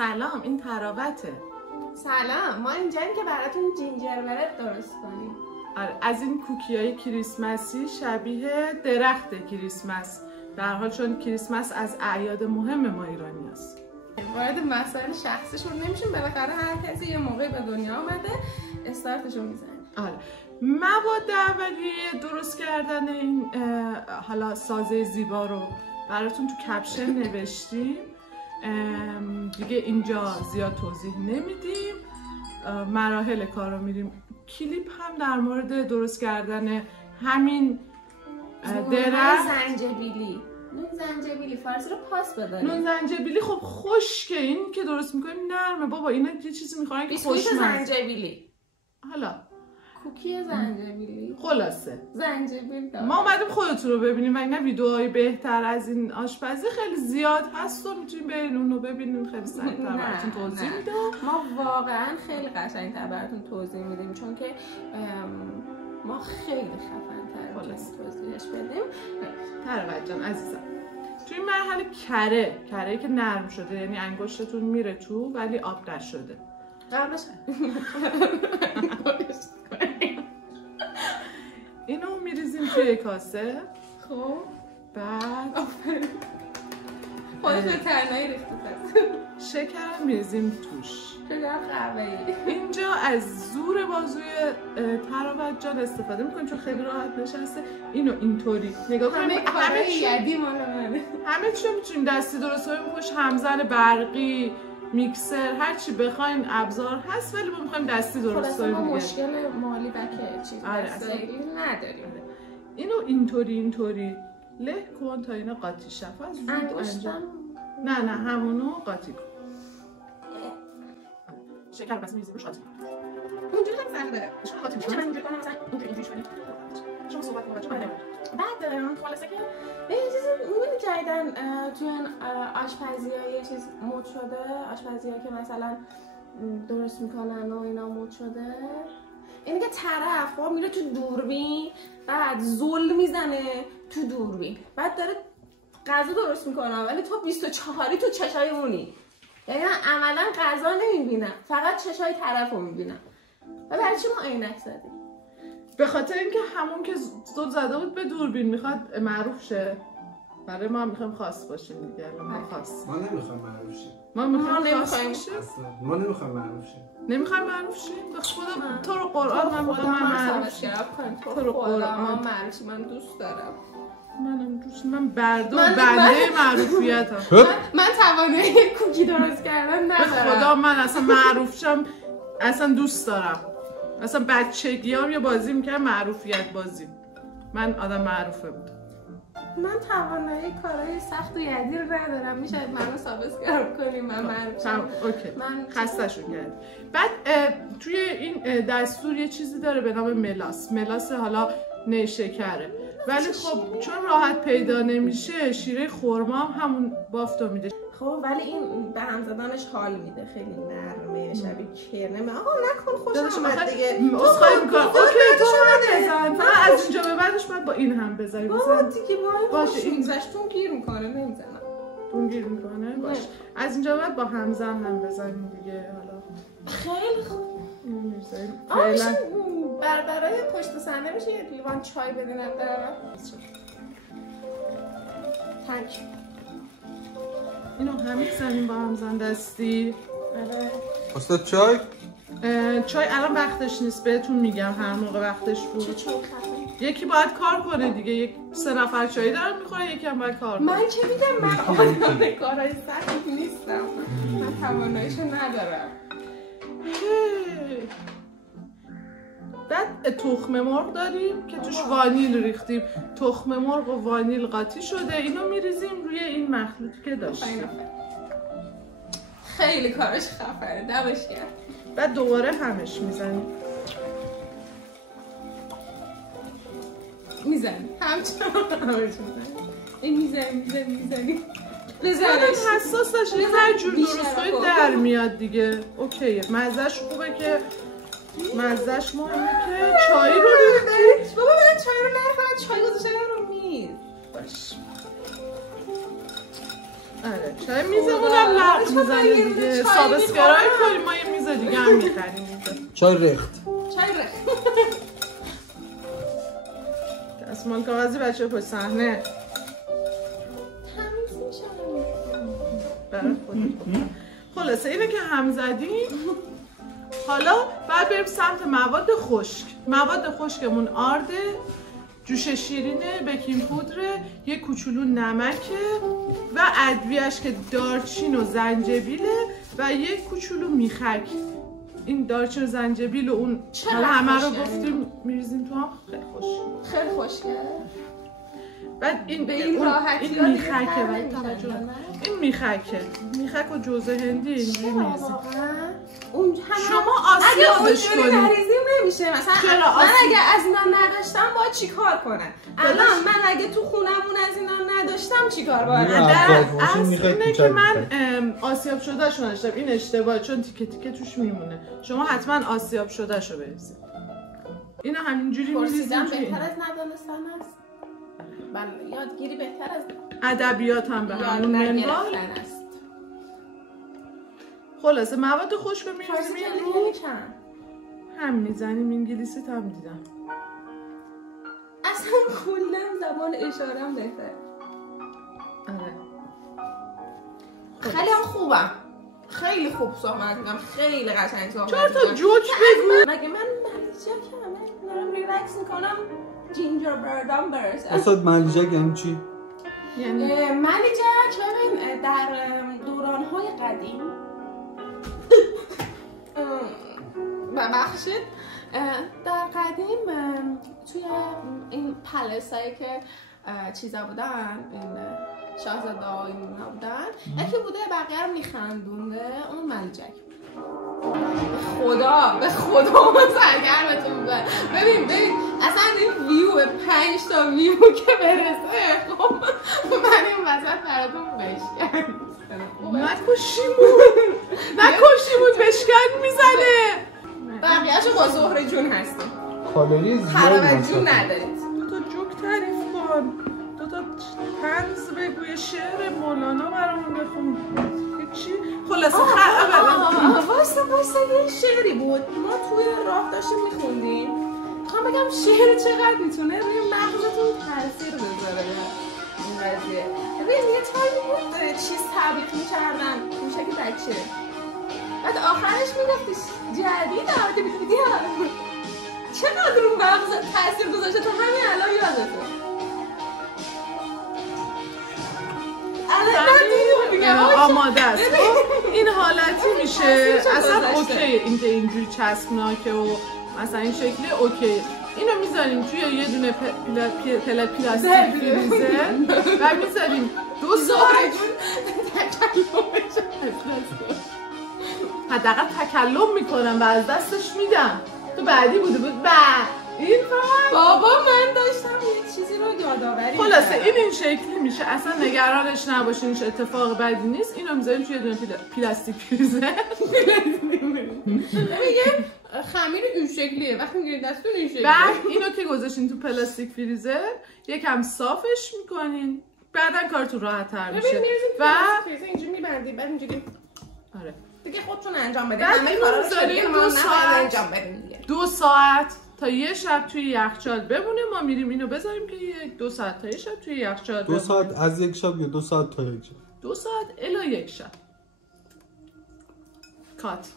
سلام، این تراوته. سلام، ما اینجاییم که براتون جینجر برد درست کنیم. آره، از این کوکی‌های کریسمسی شبیه درخت کریسمس. در حال چون کریسمس از اعیاد مهم ما ایرانی است. وارد مسائل شخصیشون نمیشیم، بالاخره هر کسی یه موقعی به دنیا آمده استارتشو میزنه. آره، مواد اولیه درست کردن این حالا سازه زیبا رو براتون تو کپشن نوشتیم. دیگه اینجا زیاد توضیح نمیدیم، مراحل کار رو میریم. کلیپ هم در مورد درست کردن همین درخت. زنجبیلی، نون زنجبیلی، فارسی رو پاس بداریم. نون زنجبیلی خب خشکه، این که درست میکنیم نرمه بابا. اینا یه چیزی میخورن که خوشمزه. بیسکویت زنجبیلی، حالا کوکی زنجبیلی، خلاصه زنجبیل داره. ما اومدیم خودتون رو ببینیم و اینا ویدیوهای بهتر از این آشپزی خیلی زیاد هست و میتونیم برین اون رو ببینیم. خیلی سریع‌تر براتون توضیح میدم. ما واقعا خیلی قشنگ‌تر براتون توضیح میدیم چون که ما خیلی خفن‌تر توضیحش بدیم. تراوت جان عزیزم، توی این مرحله کره‌ای که نرم شده، یعنی انگشتتون میره تو ولی آب نشده. قبلش اینو میریزیم توی کاسه. خب بعد خودت به ترنایی ریخته شکر میریزیم توش. شکر قهوه‌ای. اینجا از زور بازوی تراوت جان استفاده میکنیم چون خیلی راحت نشسته. اینو اینطوری نگاه کنیم. همه یدی مال منه. همه چی میتونیم دستی درست کنیم. خوش همزن برقی، میکسر، هر چی بخواین ابزار هست، ولی ما میخوایم دستی درست کنیم. ما مشکل مالی و که چیز دستایی نداریم. اینو اینطوری له کن تا اینا قاطی شه. انگشتم نه همونو قاطی کن. شکر بس میریزیم روش قاطی کن. اونجوری خیلی سخت داره. شما قاطی می‌کنید. اینجوری کنم مثلا اینجوری کنید. شما صحبت کنید. بعد خلاصه که یه چیزی می‌بینی جدیدن توی این آشپزی‌ها یه چیز مد شده، آشپزی‌ها که مثلا درست میکنن و اینا مد شده. اینه که طرف خب میره تو دوربین، بعد زل میزنه تو دوربین، بعد داره غذا درست میکنه ولی تو 24 تو چشای اونی. یعنی من عملا غذا نمیبینم، فقط چشای طرفو میبینم. و برای چی ما عینک زدیم؟ به خاطر اینکه همون که زل زده بود به دوربین میخواد معروف شه. برای ما میخوایم خاص باشیم دیگه. ما خاص. ما نمیخوایم معروف شیم. ما میخوایم خاص باشیم. ما نمیخوایم معروف شیم. نمیخوایم معروف شیم. به خدا تو رو قرآن من میخوام معروف شم. تو رو قرآن معروف شم. من دوست دارم. من برده و بنده معروفیتم. من توانایی کوکی درست کردن ندارم. به خدا من اصلا معروف شم اصلا دوست دارم. اصلا بچگیام یه بازی میکردم، معروفیت بازی. من آدم معروفه بود. من توانایی کارهای سخت و یدی رو ندارم. میشه منو ثابت کنیم من معروف شم. اوکی. من خسته‌شون کردم. بعد توی این دستور یه چیزی داره به نام ملاس حالا نیشکره. ولی خب چون راحت پیدا نمیشه، شیره خرما هم همون بافتو میده. خب ولی این به هم زدنش حال میده، خیلی نرمه، شبیه کرنمه. آقا نکن، خوشم اومد دیگه. اسخای میکنم. اوکی تو هم بزن. فقط از اینجا به بعدش باید با این هم بزنی. بابا دیگه باشه این زشتون گیر میکنه، نمیزنم. اون گیر میکنه؟ باشه. از اینجا بعد با همزن هم بزنیم دیگه. حالا خیلی خوب. می‌ذاریم. فعلا برای پشت صحنه میشه یه لیوان چای بدینم برام. تانک. اینو هم می‌زنیم با همزن دستی. آره. استاد چای الان وقتش نیست، بهتون میگم هر موقع وقتش بود. چه چای خفه؟ یکی باید کار کنه دیگه. 3 نفر چای دارن میخورن، یکی هم باید کار کنه. من چه میگم، من آدم کارهای سخت نیستم. من تواناییشو ندارم. بعد تخم مرغ داریم که توش وانیل ریختیم. تخم مرغ و وانیل قاطی شده. اینو میریزیم روی این مخلوطی که داشتیم. خیلی کارش خفنه، دمش گرم. بعد دوباره همش میزنیم. همش میزنیم. لذت حساس نشه، یه ذره جور درست کنید در میاد دیگه. اوکیه. مزهش خوبه که مزهش مهمه که چای رو ریختید. بابا من چای رو نخورم، چای گذاشتم رو میز. باش. آره چای میزمون هم لغ میزنه دیگه سابسکرایب کنیم ما یه میز دیگه هم میخریم چای رخت چای رخت دستمال کاغذی بچه پشت صحنه تمیز میشه برای خودت خلاصه اینه که هم زدیم حالا بعد بریم سمت مواد خشک مواد خشکمون آرده جوش شیرینه بیکینگ پودره یه کوچولو نمکه و ادویه‌اش که دارچین و زنجبیله و یه کوچولو میخک این دارچین و زنجبیل و اون حالا همه رو گفتیم میریزیم تو هم خیلی خوش خیلی خوشگله بعد این به این راحتی این میخکه بعد توجه این میخک و جوز هندی اینجوری میریزیم اون شما آسیابش کنید اگه نریزیم نمیشه مثلا من اگه از اینا نداشتم باید چیکار کنم الان من اگه تو خونمون از اینا نداشتم چیکار باید اصل اینه که من آسیاب شده شو نداشتم این اشتباهه چون تیکه تیکه توش میمونه شما حتما آسیاب شده شو بریزید اینا همینجوری میریزیم بهتر از ندانستن است بله یادگیری بهتر از ادبیات هم به همون منوال است خلاصه مواد خشک رو میریزیم رو هم میزنیم انگلیسی هم دیدم اصلا کلا زبان اشارم بهتر آره خیلی هم خوبم خیلی خوب صحبت میکنم خیلی قشنگ صحبت میکنم 4 تا جوک بگو مگه من ملیجکم دارم ریلکس میکنم جینجر بردم برسه اصلا ملیجک یعنی چی؟ یعنی ملیجک ببین در دورانهای قدیم ببخشید در قدیم توی این پلسایی که چیزا بودن این شاهزاده ها اینا بودن یکی بوده بقیه رو میخندونده اون ملیجک به خدا سرگرمتون بوده ببین اصلا این ویو به 5 تا ویو که برسه خب من این وسط براتون بشکن نکشیمون بشکن میزنه بقیه‌اشو با زهره جون هستیم کالری زیادی حرارت جون ندارید تو جوک تعریف کن تو تا طنز بگو شعر مولانا برامون بخون چی؟ خلاصه واسه یه شعری بود ما توی راه داشتیم میخوندیم میخوام بگم شعر چقدر میتونه روی مغزتون تاثیر بذاره این قضیه ببین یه تایمی بود چیز تبریک میکردن موشک بچه بعد آخرش میگفتش جدید آده بیدی چقدر رو مغزت تاثیر گذاشته تو همین الان یادته آماده است این حالتی میشه اصلا اوکی اینکه اینجوری چسبناکه و مثلا این شکلی اوکی اینو میذاریم توی یه دونه پلاستیک فریزر و میذاریم 2 ساعت حداقل تکلم میکنم و از دستش میدم تو بعدی بود این بابا من داشتم یه چیزی رو یادآوری خلاصه این شکلی میشه اصلا نگرانش نباشین هیچ اتفاق بدی نیست اینو میذاریم توی دونه پلاستیک فریزر یه خمیر این شکلیه وقتی میگیرید دستتون این شکلیه بعد اینو که گذاشتین تو پلاستیک فریزر یکم صافش میکنین بعدن کارتون راحت تر میشه و اینجوری میبندید بعد اینجوری آره دیگه خودتون انجام بدید همه کارا رو میذاریم 2 ساعت انجام بدید دیگه 2 ساعت تا یه شب توی یخچال بمونه ما میریم اینو بذاریم که 2 ساعت تا یه شب توی یخچال 2 ساعت از یک شب یا 2 ساعت تا یک شب 2 ساعت الی یک شب کات